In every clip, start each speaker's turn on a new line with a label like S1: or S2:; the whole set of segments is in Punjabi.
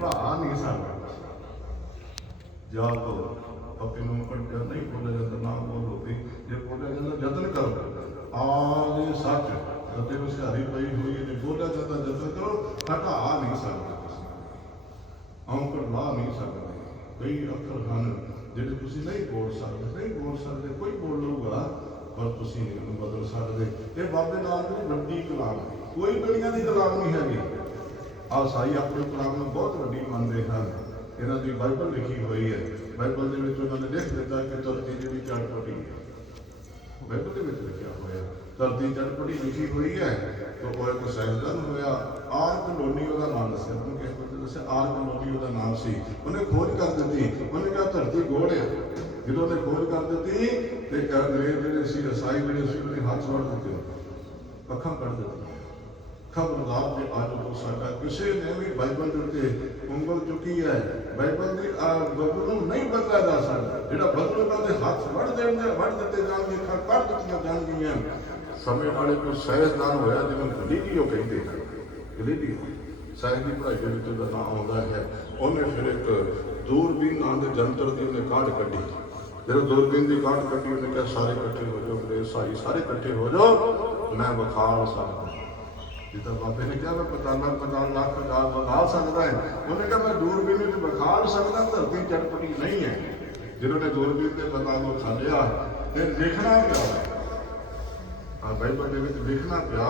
S1: ਭਰਾ ਨਹੀਂ ਸਕਦਾ ਜਾਂ ਤੋ ਆਪੇ ਨੂੰ ਪੜ੍ਹਿਆ ਨਹੀਂ ਬੋਲਿਆ ਜਾਂਦਾ ਨਾ ਬੋਲੋ ਵੀ ਜੇ ਬੋਲਿਆ ਜਾਂਦਾ ਯਤਨ ਕਰੋ ਆਜ ਸੱਚ ਅਤੇ ਨੂੰ ਪਈ ਹੋਈ ਜੇ ਬੋਲਿਆ ਜਾਂਦਾ, ਯਤਨ ਕਰੋ ਹਟਾ ਨਹੀਂ ਸਕਦਾ ਔਂਕੜ ਲਾ ਨਹੀਂ ਸਕਦੇ ਕਈ ਅੱਖਰ ਹਨ ਜਿਹੜੇ ਤੁਸੀਂ ਨਹੀਂ ਬੋਲ ਸਕਦੇ, ਨਹੀਂ ਬੋਲ ਸਕਦੇ, ਕੋਈ ਬੋਲ ਲਊਗਾ, ਪਰ ਤੁਸੀਂ ਇਹਨੂੰ ਬਦਲ ਸਕਦੇ। ਇਹ ਬਾਬੇ ਨਾਨਕ ਦੀ ਵੱਡੀ ਕਲਾਮ ਕੋਈ ਦੁਨੀਆ ਦੀ ਕਲਾਮ ਨਹੀਂ ਹੈਗੀ। ਆ ਸਾਈ ਆਪਣੀ ਕਲਾਮ ਨੂੰ ਬਹੁਤ ਵੱਡੀ ਮੰਨਦੇ ਹਨ। ਇਹਨਾਂ ਦੀ ਬਾਈਬਲ ਲਿਖੀ ਹੋਈ ਹੈ। ਬਾਈਬਲ ਦੇ ਵਿੱਚ ਉਹਨਾਂ ਨੇ ਲਿਖ ਦਿੱਤਾ ਕਿ ਧਰਤੀ ਜਿਹੜੀ ਚੜਪਟੀ ਹੈ। ਬਾਈਬਲ ਦੇ ਵਿੱਚ ਲਿਖਿਆ ਹੋਇਆ ਧਰਤੀ ਚੜਪਟੀ ਲਿਖੀ ਹੋਈ ਹੈ। ਤਾਂ ਉਹ ਇੱਕ ਸੈਂਸਦਨ ਹੋਇਆ। ਆਰ ਕਲੋਨੀ ਉਹਦਾ ਨਾਮ ਦੱਸਿਆ। ਉਹਨੂੰ ਕਿਸੇ ਬੰਦੇ ਦੱਸਿਆ? ਆਰ ਕਲੋਨੀ ਉਹਦਾ ਨਾਮ ਸੀ। ਉਹਨੇ ਖੋਜ ਕਰ ਦਿੱਤੀ। ਉਹਨੇ ਕਿਹਾ, ਧਰਤੀ ਗੋਲ ਹੈ। ਜਦੋਂ ਉਹਨੇ ਖੋਜ ਕਰ ਦਿੱਤੀ, ਤੇ ਅੰਗਰੇਜ਼ ਜਿਹੜੇ ਸੀ, ਰਸਾਈ ਜਿਹੜੇ ਸੀ, ਉਹਨੇ ਹੱਥ ਵੜ ਦਿੱਤੇ। ਅੱਖਾਂ ਕੱਢ ਦਿੱਤੀਆਂ। ਖਬਰਦਾਰ ਜੇ ਅੱਜ ਤੋਂ ਸਾਡਾ ਕਿਸੇ ਨੇ ਵੀ ਬਾਈਬਲ ਦੇ ਉੱਤੇ ਉਂਗਲ ਚੁੱਕੀ ਹੈ, ਬਾਈਬਲ ਦੀ ਆ ਬਾਈਬਲ ਨੂੰ ਨਹੀਂ ਬਦਲਿਆ ਜਾ ਸਕਦਾ। ਜਿਹੜਾ ਬਦਲੂਗਾ ਤੇ ਹੱਥ ਵੜ ਦੇਣਗੇ ਵੜ ਦਿੱਤੇ ਜਾਣਗੇ ਅੱਖਾਂ ਕੱਢ ਦਿੱਤੀਆਂ ਜਾਣਗੀਆਂ। ਸਮੇਂ ਵਾਲੇ ਕੋਈ ਸਹਿਜਦਾਨ ਹੋਇਆ ਜਿਹਨੂੰ ਗਲੀਲੀਓ ਕਹਿੰਦੇ ਹਨ। ਗਲੀਲੀਓ ਸਾਇੰਸ ਦੀ ਪੜ੍ਹਾਈ ਦੇ ਵਿੱਚ ਉਹਦਾ ਨਾਮ ਆਉਂਦਾ ਹੈ। ਉਹਨੇ ਫਿਰ ਇੱਕ ਦੂਰਬੀਨ ਨਾਂ ਦੇ ਜੰਤਰ ਦੀ ਉਹਨੇ ਕਾਢ ਕੱਢੀ। ਜਦੋਂ ਦੂਰਬੀਨ ਦੀ ਕਾਢ ਕੱਢੀ, ਉਹਨੇ ਕਿਹਾ, ਸਾਰੇ ਇਕੱਠੇ ਹੋ ਜਾਓ, ਅੰਗਰੇਜ਼ ਸਾਈ ਸਾਰੇ ਇਕੱਠੇ ਹੋ ਜਾਓ, ਮੈਂ ਵਿਖਾ ਸਕਦਾ ਜਿੱਦਾਂ ਬਾਬੇ ਨੇ ਕਿਹਾ ਮੈਂ ਪਤਾਲਾ ਪਤਾਲ ਲੱਖ ਦਾ ਵਿਖਾ ਸਕਦਾ ਹੈ। ਉਹਨੇ ਕਿਹਾ ਮੈਂ ਦੂਰਬੀਨ ਵਿੱਚ ਵਿਖਾ ਸਕਦਾ, ਧਰਤੀ ਚਟਪਟੀ ਨਹੀਂ ਹੈ। ਜਦੋਂ ਨੇ ਦੂਰਬੀਨ ਤੇ ਪਤਾ ਨੂੰ ਖਾਲਿਆ ਤੇ ਲਿਖਣਾ ਪਿਆ। ਆ ਬਾਈਬਲ ਦੇ ਵਿੱਚ ਲਿਖਣਾ ਪਿਆ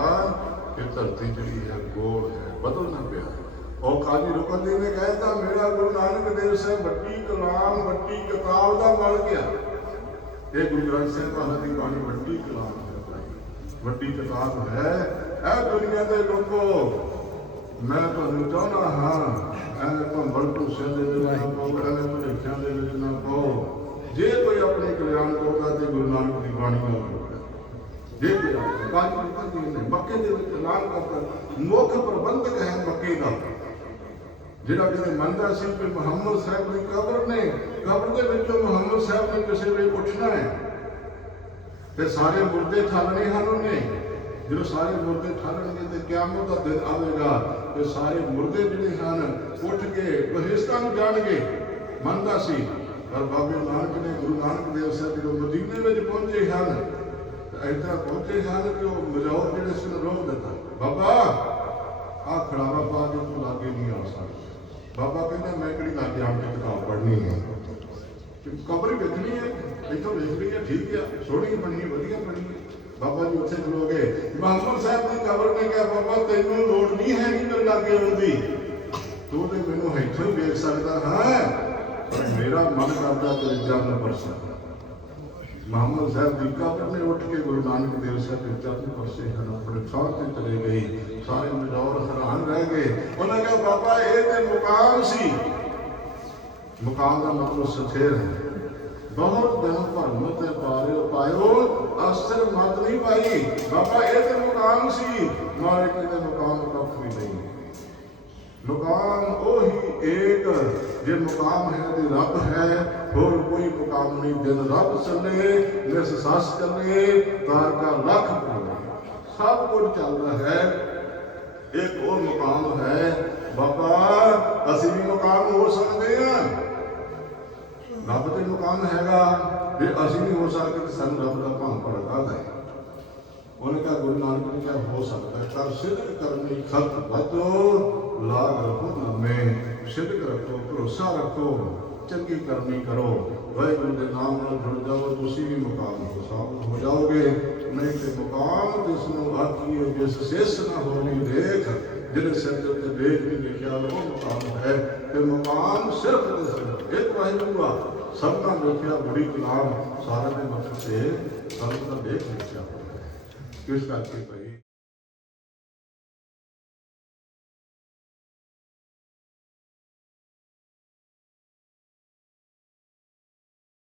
S1: ਕਿ ਧਰਤੀ ਜਿਹੜੀ ਹੈ, ਗੋਲ ਹੈ ਬਦਲਣਾ ਪਿਆ। ਉਹ ਕਾਜੀ ਰੁਕਨਦੀ ਨੇ ਕਹਿ ਤਾਂ ਮੇਰਾ ਗੁਰੂ ਨਾਨਕ ਦੇਵ ਸਾਹਿਬ ਵੱਡੀ ਕਲਾਮ ਵੱਡੀ ਕਿਤਾਬ ਦਾ ਬਣ ਗਿਆ। ਇਹ ਗੁਰੂ ਗ੍ਰੰਥ ਸਾਹਿਬ ਦੀ ਬਾਣੀ ਵੱਡੀ ਕਲਾਮ ਹੈ ਵੱਡੀ ਕਿਤਾਬ ਹੈ ਇਹ ਦੁਨੀਆ ਦੇ ਲੋਕੋ, ਮੈਂ ਤੁਹਾਨੂੰ ਚਾਹੁੰਦਾ ਹਾਂ ਐਵੇਂ ਭੰਬਲ ਟੂਸੇ ਦੇ ਵਿੱਚ ਨਾ ਪਾਓ ਐਵੇਂ ਭੁਲੇਖਿਆਂ ਦੇ ਵਿੱਚ ਨਾ ਪਾਓ। ਜੇ ਕੋਈ ਆਪਣੇ ਕਲਿਆਣ ਕਰਦਾ ਤੇ ਗੁਰੂ ਨਾਨਕ ਦੀ ਬਾਣੀ ਨਾਲ ਜੇ ਕੋਈ ਕਾਜੀ ਰੁਕਨਦੀ ਨੇ ਮੱਕੇ ਦੇ ਵਿੱਚ ਐਲਾਨ ਕਰਦਾ, ਮੁੱਖ ਪ੍ਰਬੰਧਕ ਹੈ ਮੱਕੇ ਦਾ। ਜਿਹੜਾ ਕਿਤੇ ਮੰਨਦਾ ਸੀ ਕਿ ਮੁਹੰਮਦ ਸਾਹਿਬ ਦੀ ਕਬਰ ਨੇ, ਕਬਰ ਦੇ ਵਿੱਚੋਂ ਮੁਹੰਮਦ ਸਾਹਿਬ ਨੇ ਕਿਸੇ ਵੇਲੇ ਉੱਠਣਾ ਹੈ। ਤੇ ਸਾਰੇ ਮੁਰਦੇ ਥੱਲਣੇ ਹਨ ਉਹਨੇ। ਜਦੋਂ ਸਾਰੇ ਮੁਰਦੇ ਠਾਲਣਗੇ ਤੇ ਕਿਆਮਤ ਦਾ ਦਿਨ ਆਵੇਗਾ, ਤੇ ਸਾਰੇ ਮੁਰਦੇ ਜਿਹੜੇ ਹਨ, ਉੱਠ ਕੇ ਬਹਿਸ਼ਤਾਂ ਨੂੰ ਜਾਣਗੇ। ਮੰਨਦਾ ਸੀ, ਪਰ ਬਾਬੇ ਨਾਨਕ ਨੇ ਗੁਰੂ ਨਾਨਕ ਦੇਵ ਸਾਹਿਬ ਜਦੋਂ ਮਦੀਨੇ ਵਿੱਚ ਪਹੁੰਚੇ ਹਨ, ਤੇ ਪਹੁੰਚੇ ਹਨ ਕਿ ਉਹ ਮਜੌਰ ਜਿਹੜੇ ਸੀ ਨੂੰ ਰੋਕ ਦਿੱਤਾ। ਬਾਬਾ ਆ ਖੜਾਵਾ ਪਾ ਕੇ ਤੂੰ ਲਾਗੇ ਨਹੀਂ ਆ ਸਕਦਾ। ਬਾਬਾ ਕਹਿੰਦਾ, ਮੈਂ ਕਿਹੜੀ ਲਾਗੇ ਆਣ ਕੇ ਕਿਤਾਬ ਪੜ੍ਹਨੀ ਹੈ ਕਿ ਕਬਰ ਵੇਖਣੀ ਹੈ ਇੱਥੋਂ ਵੇਖ ਲਈ ਹੈ ਠੀਕ ਹੈ ਸੋਹਣੀ ਬਣੀ ਵਧੀਆ ਬਣੀ ਹੈ ਬਾਬਾ ਜੀ ਉੱਥੇ ਖਲੋ ਗਏ। ਮੁਹੰਮਦ ਸਾਹਿਬ ਦੀ ਕਬਰ ਨੇ ਕਿਹਾ, ਬਾਬਾ, ਤੈਨੂੰ ਲੋੜ ਨਹੀਂ ਹੈਗੀ ਮੇਰੇ ਲਾਗੇ ਆਉਣ ਦੀ। ਤੂੰ ਤੇ ਮੈਨੂੰ ਇੱਥੋਂ ਹੀ ਵੇਖ ਸਕਦਾ ਹਾਂ। ਪਰ ਮੇਰਾ ਮਨ ਕਰਦਾ ਤੇਰੇ ਚਰਨ ਪਰਸਾ। ਮੁਹੰਮਦ ਸਾਹਿਬ ਦੀ ਕਬਰ ਨੇ ਉੱਠ ਕੇ ਗੁਰੂ ਨਾਨਕ ਦੇਵ ਸਾਹਿਬ ਦੇ ਚਰਨ ਪਰਸੇ ਹਨ। ਆਪਣੇ ਥਾਂ ਤੇ ਚਲੇ ਗਏ। ਸਾਰੇ ਮਜੌਰ ਹੈਰਾਨ ਰਹਿ ਗਏ। ਉਹਨਾਂ ਕਿਹਾ, ਬਾਬਾ, ਇਹ ਤੇ ਮੁਕਾਮ ਸੀ। ਮੁਕਾਮ ਦਾ ਮਤਲਬ ਸਥਿਰ ਹੈ। ਬਹੁਤ ਦਿਨ ਭਰਮ ਤੇ ਪਾਇਓ ਅਸਰ ਮਤ ਨਹੀਂ ਪਾਈ ਬਾਬਾ, ਇਹ ਤੇ ਮੁਕਾਮ ਸੀ। ਮਾਰੇ ਕਹਿੰਦੇ ਮੁਕਾਮ ਕੱਖ ਵੀ ਨਹੀਂ। ਮੁਕਾਮ ਉਹੀ ਏਕ, ਜੇ ਮੁਕਾਮ ਹੈ ਤੇ ਰੱਬ ਹੈ। ਹੋਰ ਕੋਈ ਮੁਕਾਮ ਨਹੀਂ ਦਿਨ ਰੱਬ ਚੱਲੇ, ਨਿਸ ਸੱਸ ਤਾਰ ਕਾ ਲੱਖ ਸਭ ਕੁਝ ਚੱਲਦਾ ਹੈ। ਇੱਕ ਉਹ ਮੁਕਾਮ ਹੈ। ਬਾਬਾ ਰੱਬ ਤੇ ਮੁਕਾਮ ਹੈਗਾ ਜੇ ਅਸੀਂ ਨਹੀਂ ਹੋ ਸਕਦੇ ਤਾਂ ਸਾਨੂੰ ਰੱਬ ਦਾ ਭਾਂ ਪੜਦਾ ਹੈ ਉਹਨੇ ਕਹਾ, ਗੁਰੂ ਨਾਨਕ ਨੇ ਕਿਹਾ, ਹੋ ਸਕਦਾ ਹੈ। ਕਰ ਸਿੱਧਕ ਕਰਨੀ ਖਤ ਬਤੋ ਲਾਗ ਰੱਖੋ ਨਮੇ ਸਿੱਧਕ ਰੱਖੋ ਭਰੋਸਾ ਰੱਖੋ, ਚੰਗੀ ਕਰਨੀ ਕਰੋ। ਵਾਹਿਗੁਰੂ ਦੇ ਨਾਮ ਨਾਲ ਜੁੜ ਜਾਓ, ਤੁਸੀਂ ਵੀ ਮੁਕਾਮ ਹੋ ਸਾਬਤ ਹੋ ਜਾਓਗੇ। ਨਹੀਂ ਤੇ ਮੁਕਾਮ ਜਿਸ ਨੂੰ ਆਖੀਏ, ਜਿਸ ਸਿਸ ਨਾ ਹੋਣੀ ਦੇਖ, ਜਿਹਦੇ ਸਿਰ ਦੇ ਉੱਤੇ ਦੇਖ ਨਹੀਂ ਲਿਖਿਆ, ਉਹ ਮੁਕਾਮ ਹੈ। ਤੇ ਮੁਕਾਮ ਸਿਰਫ ਤੇ ਸਿਰਫ ਇੱਕ ਵਾਹਿਗੁਰੂ ਆ। ਸਭ ਦਾ ਲਿਖਿਆ ਬੜੀ ਕਲਾਮ ਸਾਰਿਆਂ ਦੇ ਮਤਲਬ ਤੇ ਸਭ ਦੇਖ ਲਿਖਿਆ ਹੋਇਆ ਕਰਕੇ ਭਾਈ